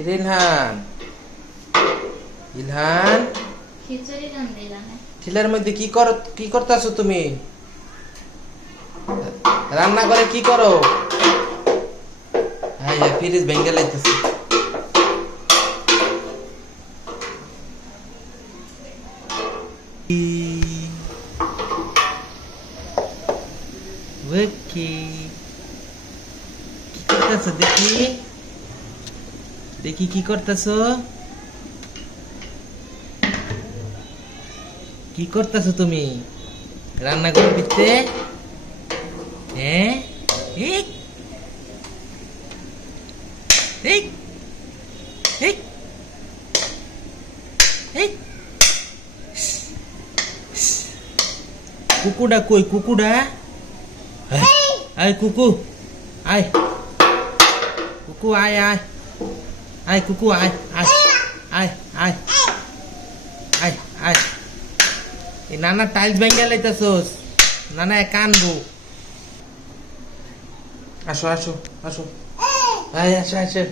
Ilhan Ilhan খিচুড়ি রান্না জানে ঠিলার মধ্যে কি করতেছো তুমি? রান্না করে কি করো? হ্যাঁ ফ্রিজ ভেঙে লাইতেছে। কি করতেছো দেখি দেখি কি করতেছো? কি করতেছো তুমি রান্না করে দিতে? হ্যাঁ ঠিক ঠিক ঠিক ঠিক। কুকুডা কই? কুকুডা আয় কুকু আয় কুকু আয় আয় আয় কুকু আয় আয় আয় আয় আয় আয়। এই নানা টাইলস ভেঙে লাইতেছোস, নানা কানবো। আসো আসো আসো, আয় আসো আসো।